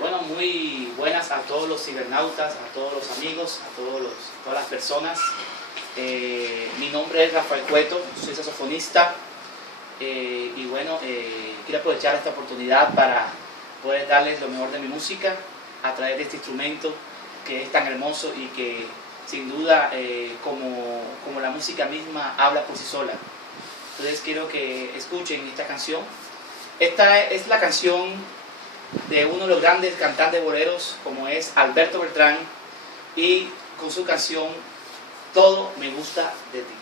Bueno, muy buenas a todos los cibernautas, a todos los amigos, todas las personas. Mi nombre es Rafael Cueto, soy saxofonista y bueno, quiero aprovechar esta oportunidad para poder darles lo mejor de mi música a través de este instrumento que es tan hermoso y que sin duda como la música misma habla por sí sola. Entonces quiero que escuchen esta canción. Esta es la canción de uno de los grandes cantantes boleros como es Alberto Beltrán, y con su canción Todo me gusta de ti.